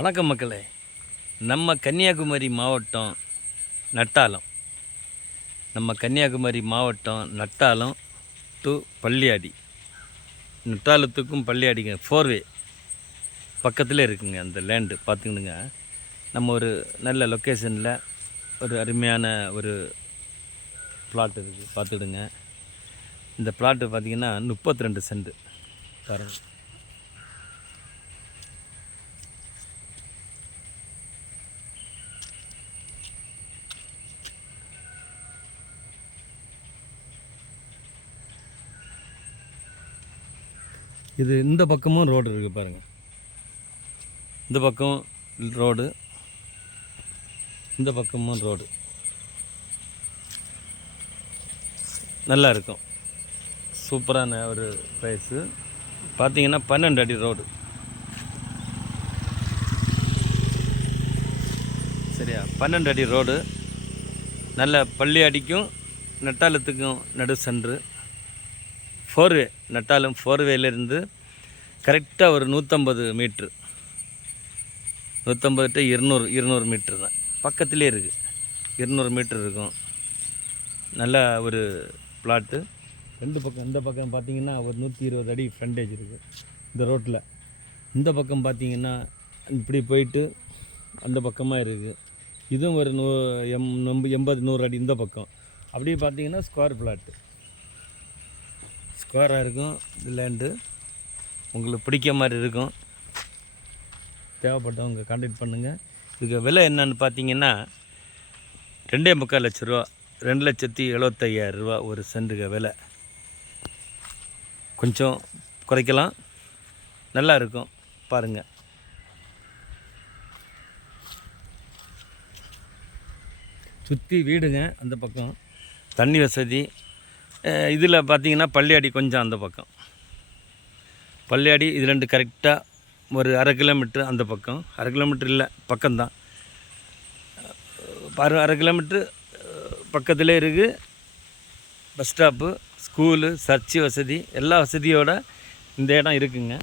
வணக்கம் மக்களே. நம்ம கன்னியாகுமரி மாவட்டம் நட்டாலம் நட்டாலம் டு பள்ளியாடி, நட்டாலத்துக்கும் பள்ளியாடிங்க 4 வே பக்கத்தில் இருக்குங்க. அந்த லேண்டு பார்த்துக்கணுங்க. நம்ம ஒரு நல்ல லொக்கேஷனில் ஒரு அருமையான ஒரு பிளாட் இருக்குது, பார்த்துடுங்க. இந்த பிளாட்டு பார்த்திங்கன்னா 32 சென்ட் பாருங்கள். இது இந்த பக்கமும் ரோடு இருக்குது பாருங்கள். இந்த பக்கம் ரோடு, இந்த பக்கமும் ரோடு நல்லா இருக்கும். சூப்பரான ஒரு ப்ரைஸு. பார்த்தீங்கன்னா 12 அடி ரோடு. சரியா, 12 அடி ரோடு. நல்ல பள்ளியாடிக்கும் நட்டாலத்துக்கும் நடு சென்று 4 வே, நட்டாலம் 4 வேலேருந்து கரெக்டாக ஒரு 150 மீட்ரு, 150 டு 200 மீட்ரு தான் பக்கத்துலேயே இருக்குது. 200 மீட்ரு இருக்கும். நல்ல ஒரு பிளாட்டு. ரெண்டு பக்கம், இந்த பக்கம் பார்த்திங்கன்னா ஒரு 120 அடி ஃப்ரண்டேஜ் இருக்குது இந்த ரோட்டில். இந்த பக்கம் பார்த்திங்கன்னா இப்படி போயிட்டு அந்த பக்கமாக இருக்குது. இதுவும் ஒரு 80-100 அடி இந்த பக்கம். அப்படியே பார்த்திங்கன்னா ஸ்கொயர் பிளாட்டு, ஸ்கொயராக இருக்கும். இந்த லேண்டு உங்களுக்கு பிடிக்க மாதிரி இருக்கும். தேவைப்பட்டவங்க கான்டாக்ட் பண்ணுங்கள். இதுக்கு விலை என்னன்னு பார்த்தீங்கன்னா 2.25 லட்ச ரூபா, 2,75,000 ரூபா ஒரு சென்ட்டுக்கு விலை. கொஞ்சம் குறைக்கலாம், நல்லா இருக்கும் பாருங்கள். சுற்றி வீடுங்க. அந்த பக்கம் தண்ணி வசதி. இதில் பார்த்தீங்கன்னா பள்ளியாடி கொஞ்சம் அந்த பக்கம், பள்ளியாடி இது 2 கரெக்டாக ஒரு 1/2 கிலோமீட்ரு அந்த பக்கம். 1/2 கிலோமீட்ரு இல்லை, பக்கம்தான். 1/2 கிலோமீட்ரு பக்கத்திலே இருக்குது. பஸ் ஸ்டாப்பு, ஸ்கூலு, சர்ச்சு வசதி, எல்லா வசதியோடு இந்த இடம் இருக்குங்க.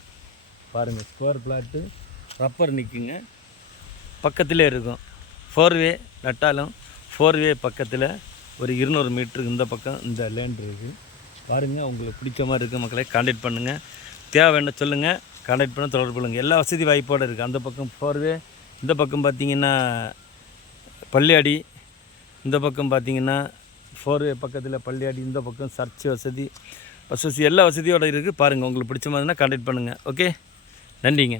பாருங்கள், ஸ்கொயர் பிளாட்டு, ரப்பர் நிற்குங்க, பக்கத்திலே இருக்கும். 4 வே நட்டாலம் 4 வே பக்கத்தில் ஒரு 200 மீட்ரு இந்த பக்கம் இந்த லேண்ட் இருக்குது. பாருங்கள், உங்களுக்கு பிடிச்ச மாதிரி இருக்குது மக்களை. கான்டாக்ட் பண்ணுங்கள். தேவை என்ன சொல்லுங்கள், கான்டாக்ட் பண்ண தொடர்பு கொள்ளுங்கள். எல்லா வசதி வாய்ப்போடு இருக்குது. அந்த பக்கம் 4 வே, இந்த பக்கம் பார்த்திங்கன்னா பள்ளியாடி, இந்த பக்கம் பார்த்திங்கன்னா 4 வே பக்கத்தில் பள்ளியாடி, இந்த பக்கம் சர்ச் வசதி, பஸ் வசதி, எல்லா வசதியோடு இருக்குது. பாருங்கள், உங்களுக்கு பிடிச்ச மாதிரினா கான்டாக்ட் பண்ணுங்கள். ஓகே, நன்றிங்க.